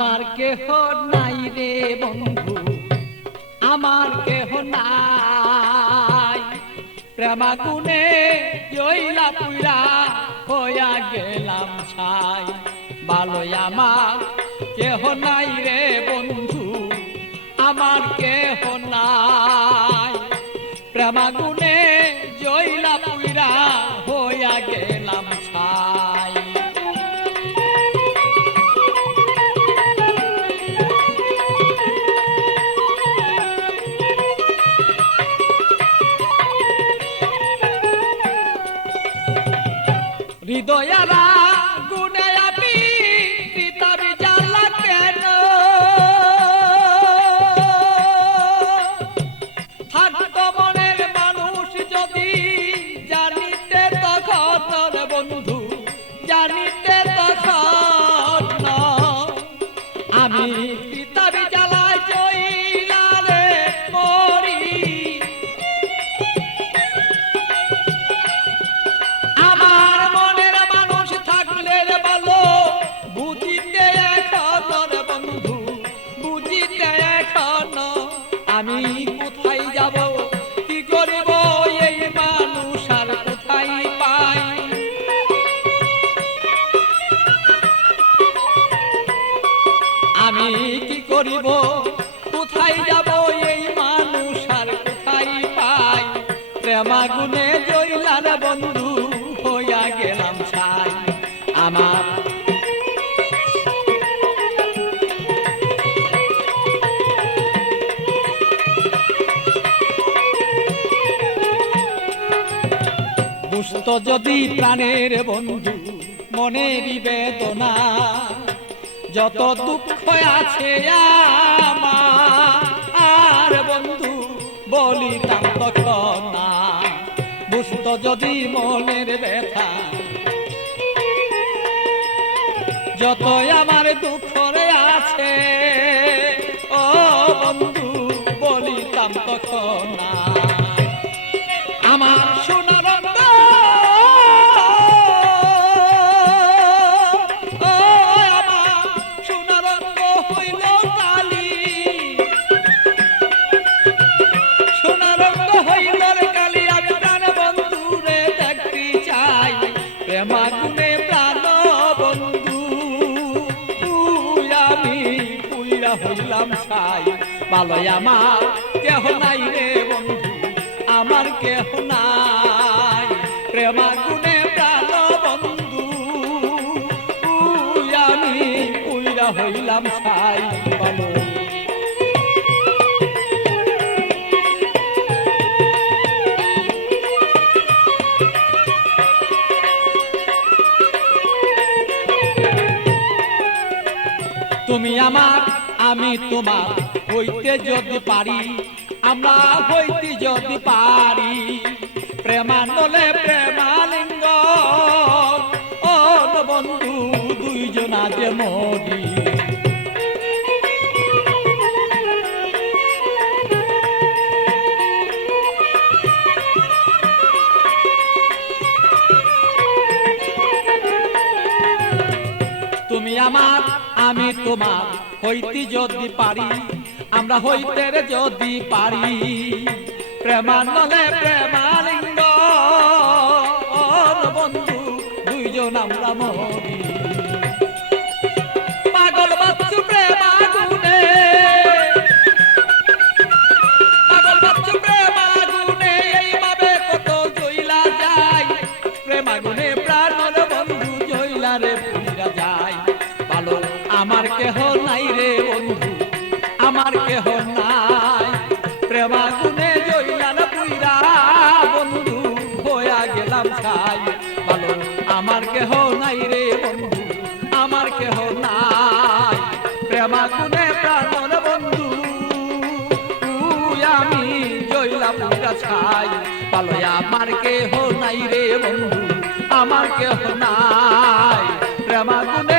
আমার কেহ নাই রে বন্ধু, আমার কেহ নাই। প্রেমাগুনে জইলা পুইরা হইয়া গেলাম ছাই। ভালোই আমার কেহ নাই রে বন্ধু, আমার কেহ নাই। প্রেমাগুনে জইলা পুইরা হইয়া গেলাম ছাই। হৃদয়ারা গুনে আমি পিতাবি জ্বালা কেন, থাকতো মনের মানুষ যদি জানিতে তখন বন্ধু, জানিতে তখন আমি পিতাবি জ্বালায় জইলা রে মরি। আমার মনের মানুষ থাকলে ভালো বুঝিতে এখন বন্ধু, বুঝিতে এখন আমি কোথায় যাব, কি করিব এই মানুষ আর কোথায় পাই। আমি কি করিব, কোথায় যাব এই মানুষ আর কোথায় পাই। প্রেমাগুনে জইলার বন্ধু হইয়া গেলাম ছাই। আমার বুঝতো যদি প্রাণের বন্ধু মনেরই বেদনা, যত দুঃখ আছে আমার বন্ধু বলিতাম তখন না। বুঝতো যদি মনের ব্যথা, যত আমার দুঃখ আছে ও বন্ধু বলিতাম তখন না। আমার সোনার প্রেমাগুনে প্রাণ বন্ধু আমি পুইরা হইলাম ছাই। ভালোই আমার কেহ নাই রে বন্ধু, আমার কেহ নাই। প্রেমাগুনে প্রাণ বন্ধু আমি পুইরা হইলাম ছাই। ভালো তুমি আমার আমি তোমার হইতে যদি পারি, আমরা হইতে যদি পারি। প্রেমানলে প্রেমালিঙ্গ ও বন্ধু দুইজনা যে মরি। তুমি আমার আমি তোমার হইতে যদি পারি, আমরা হইতে যদি পারি। প্রেমানলে প্রেমালিঙ্গ বন্ধু দুইজন আমরা মরি। পাগল বাচ্চু প্রেমাগুনে, পাগল বাচ্চু প্রেমাগুনে এইভাবে কত জইলা যায়। প্রেমাগুনে প্রাণর বন্ধু জইলা রে পুইরা যায়। ভালো আমার কেহ নাই রে বন্ধু, আমার কেহ নাই। প্রেমাগুনে জইলা না পুইরা বন্ধু হইয়া গেলাম ছাই। ভালো আমার কেহ নাই রে বন্ধু, আমার কেহ নাই। প্রেমাগুনে প্রাণর বন্ধু আমি জইলা পুইরা ছাই। ভালো আমার কেহ নাই রে বন্ধু, আমার কেহ নাই। প্রেমাগুনে